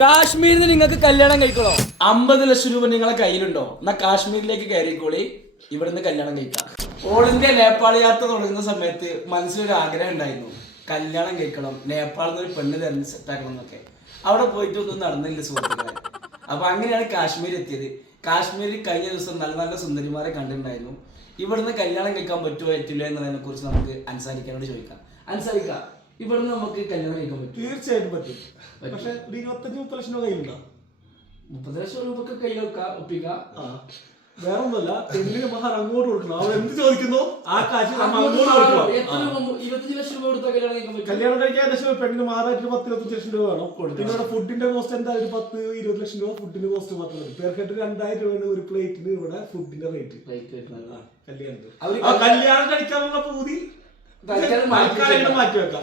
കാശ്മീരിൽ നിങ്ങൾക്ക് കല്യാണം കഴിക്കണോ? 50 ലക്ഷം രൂപ നിങ്ങളെ കയ്യിലുണ്ടോ? എന്നാ കാശ്മീരിലേക്ക് കയറിക്കോളി, ഇവിടുന്ന് കല്യാണം കഴിക്കാം. ഓൾ ഇന്ത്യ നേപ്പാൾ യാത്ര തുടങ്ങുന്ന സമയത്ത് മനസ്സിലൊരു ആഗ്രഹം ഉണ്ടായിരുന്നു, കല്യാണം കഴിക്കണം, നേപ്പാളിൽ നിന്ന് ഒരു പെണ്ണ് തിരഞ്ഞ് സെറ്റാക്കണം എന്നൊക്കെ. അവിടെ പോയിട്ട് ഒന്നും നടന്നില്ല സുഹൃത്തുക്കളെ. അപ്പൊ അങ്ങനെയാണ് കാശ്മീർ എത്തിയത്. കാശ്മീരിൽ കഴിഞ്ഞ ദിവസം നല്ല നല്ല സുന്ദരിമാരെ കണ്ടിട്ടുണ്ടായിരുന്നു. ഇവിടുന്ന് കല്യാണം കഴിക്കാൻ പറ്റുമോ പറ്റില്ല എന്നതിനെ കുറിച്ച് നമുക്ക് അൻസാരിക്കാനോട് ചോദിക്കാം. അൻസാരിക്കാം, ഇവിടുന്ന് നമുക്ക് കല്യാണം കഴിക്കാൻ പറ്റും? തീർച്ചയായിട്ടും പറ്റും. പക്ഷെ 25-30 ലക്ഷം രൂപ കയ്യിലുണ്ടോ? 30 ലക്ഷം രൂപക്ക് കയ്യിൽ ഒപ്പിക്കാം. വേറെ ഒന്നുമല്ല, പെണ്ണിന് മഹാർ അങ്ങോട്ട് കൊടുക്കണം. അവൾ എന്ത് ചോദിക്കുന്നു ആ കാശ് അങ്ങോട്ട് കൊടുക്കണം. 25 ലക്ഷം രൂപ കൊടുത്താൽ കല്യാണം കഴിക്കാൻ പറ്റും? കല്യാണം കഴിക്കാൻ ഏകദേശം പെണ്ണിന് മാറായിട്ട് 10-25 ലക്ഷം രൂപ വേണം. പിന്നെ ഇവിടെ ഫുഡിന്റെ കോസ്റ്റ് എന്തായാലും 10-20 ലക്ഷം രൂപ ഫുഡിന്റെ കോസ്റ്റ് മാത്രം മതി. പേർ ഹെഡ് 2000 രൂപയാണ് ഒരു പ്ലേറ്റിന് ഇവിടെ ഫുഡിന്റെ റേറ്റ്. കല്യാണം കഴിക്കാനുള്ള പൂതി മാറ്റി വെക്കാം.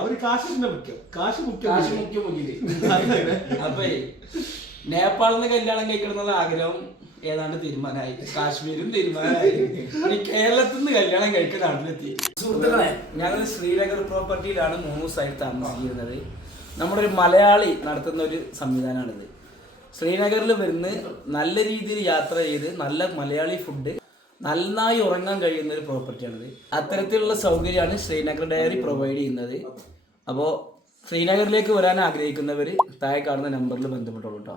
അവര് കാശ് തന്നെ മുഖ്യം. കാശ് മുഖ്യം. അപ്പൊ നേപ്പാളിൽ നിന്ന് കല്യാണം കഴിക്കണം എന്നുള്ള ആഗ്രഹം ഏതാണ്ട് തീരുമാനമായി. കാശ്മീരും തീരുമാനമായി. ഇനി കേരളത്തിൽ നിന്ന് കല്യാണം കഴിക്കുന്ന നാട്ടിലെത്തി. സുഹൃത്തുക്കളെ, ഞങ്ങൾ ശ്രീനഗർ പ്രോപ്പർട്ടിയിലാണ് 3 ദിവസമായിട്ട് താമസിക്കുന്നത്. നമ്മുടെ ഒരു മലയാളി നടത്തുന്ന ഒരു സംവിധാനമാണിത്. ശ്രീനഗറിൽ വരുന്ന നല്ല രീതിയിൽ യാത്ര ചെയ്ത് നല്ല മലയാളി ഫുഡ് നന്നായി ഉറങ്ങാൻ കഴിയുന്ന ഒരു പ്രോപ്പർട്ടിയാണിത്. അത്തരത്തിലുള്ള സൗകര്യമാണ് ശ്രീനഗർ ഡയറി പ്രൊവൈഡ് ചെയ്യുന്നത്. അപ്പോൾ ശ്രീനഗറിലേക്ക് വരാൻ ആഗ്രഹിക്കുന്നവർ താഴെ കാണുന്ന നമ്പറിൽ ബന്ധപ്പെട്ടോളൂ കേട്ടോ.